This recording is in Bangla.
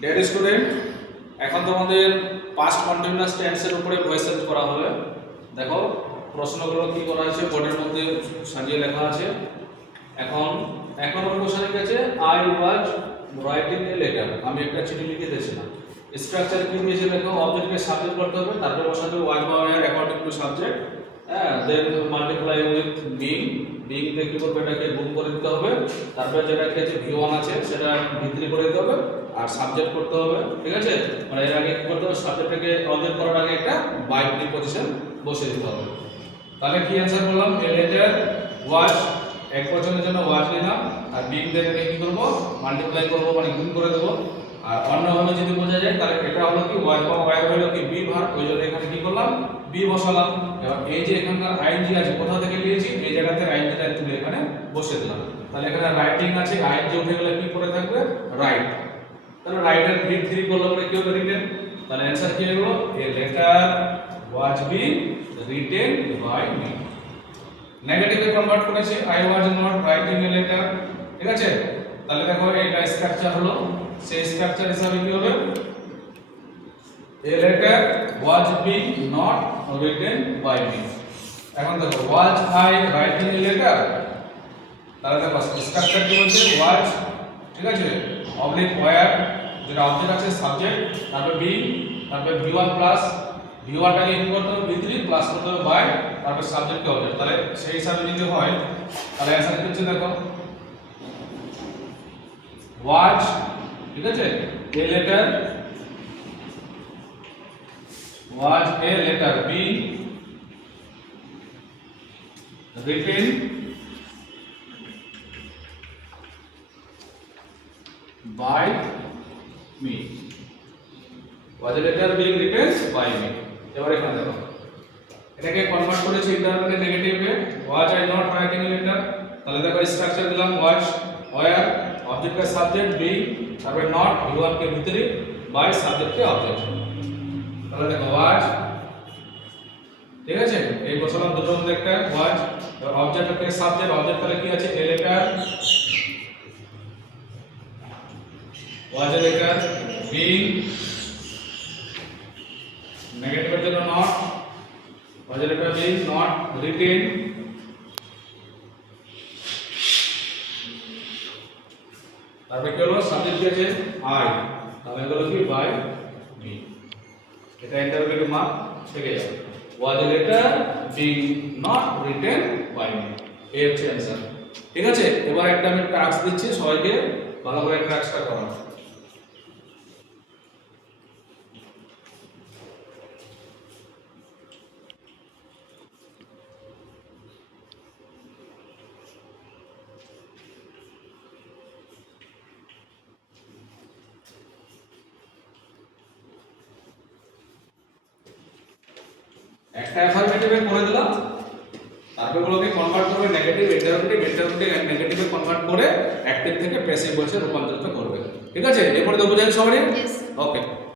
ডিয়ার স্টুডেন্ট, এখন তোমাদের পাস্ট কন্টিনিউয়াস টেন্সের উপরে ভয়েস চেঞ্জ করা হবে। দেখো প্রশ্নগুলো কি করা আছে বোর্ডের মধ্যে সাজিয়ে লেখা আছে। এখন নম্বর কোশ্চেনে গেছে I was writing a letter, আমি একটা চিঠি লিখে দিয়েছিলাম। স্ট্রাকচার কি দিয়েছে দেখো, অবজেক্টকে সাবজেক্ট করতে হবে, তারপর বসাতে ওয়াজ বা were according to subject, then multiply with being, being তে কি করবে এটাকে গুণ করে দিতে হবে, তারপর যেটা কি আছে ভি1 আছে সেটা ভি3 করে দিতে হবে আর সাবজেক্ট করতে হবে। ঠিক আছে, মানে এর আগে কি করতে হবে, সাবজেক্টটাকে অবজেক্ট করার আগে একটা বাই প্রিপজিশন বসিয়ে দিতে হবে। তাহলে কি অ্যানসার বললাম, এ লেটার ওয়াজ এক বছরের জন্য ওয়াজ নিলাম আর বিং দিয়ে কি করব মাল্টিপ্লাই করব মানে গুণ করে দেব। আর অন্যভাবে যদি বোঝা যায় তাহলে এটা হলো কি ওয়াজ বা ওয়্যার হলো কি বি ভার্ব, ওই জন্য এখানে কি করলাম বি বসালাম। এবার এই যে এখানকার আইএনজি আছে কোথা থেকে নিয়েছি, এই জায়গা থেকে আইএনজিটা তুলে এখানে বসিয়ে দিলাম। তাহলে এখানে রাইটিং আছে, আইএনজি উঠে গেলে কি পড়ে থাকবে রাইট। তাহলে রাইটের ভি3 করলে পরে কি হবে রিটেন। তাহলে অ্যানসার কি হলো, a letter was being written by me. নেগেটিভে কনভার্ট করেছি I was not writing a letter. ঠিক আছে, তাহলে দেখো এটা স্ট্রাকচার হলো, সেই স্ট্রাকচার হিসাবে কি হবে, a letter was being not written by me. এখন দেখো was I writing a letter, তাহলে দেখো স্ট্রাকচার কি বলছে ওয়াজ, ঠিক আছে, অবলিক ওয়্যার যেটা অবজেক্ট আছে সাবজেক্ট, তারপর বিং, তারপর ভি1 প্লাস ভি1টাকে কি করতে হবে ভি3 প্লাস করতে হবে বাই, তারপর সাবজেক্ট কে অবজেক্ট। তাহলে সেই হিসাবে যদি হয় তাহলে অ্যানসার কি হচ্ছে দেখো ওয়াজ, ঠিক আছে, এ letter was a letter being written by me, was a letter being written by me। এবার এখানে দেখো এটাকে কনভার্ট করেছি ইন্টারনেটে নেগেটিভে, was I not writing a letter। তাহলে দেখো স্ট্রাকচার দিলাম was where অবজেক্ট का সাবজেক্ট being, তারপর not v1 के ভিতরে by সাবজেক্ট के অবজেক্ট। তাহলে দেখো was, ঠিক আছে, এই বসালাম দুটো মধ্যে একটা was, অবজেক্ট के সাবজেক্ট, অবজেক্ট তাহলে কি আছে a letter was a letter being, নেগেটিভের জন্য not, was a letter being not written তারপরে কি হলো সাবজেক্ট কি আছে I, তাহলে হলো কি বাই মি। এটা ইন্টারভিউ মার্ক থেকে যাবে, was a letter being not written by me, এই হচ্ছে অ্যানসার। ঠিক আছে, এবার একটা আমি টাস্ক দিচ্ছি সবাইকে ভালো করে টাস্কটা করো। একটা অ্যাফার্মেটিভে করে দিলাম, তারপর গুলোকে কনভার্ট করবে নেগেটিভ ইন্টারোগেটিভ, ইন্টারোগেটিভ নেগেটিভে কনভার্ট করে অ্যাক্টিভ থেকে প্যাসিভ ভয়েসে রূপান্তরিত করবে। ঠিক আছে, এরপরে তো বুঝাই সবাই। ওকে।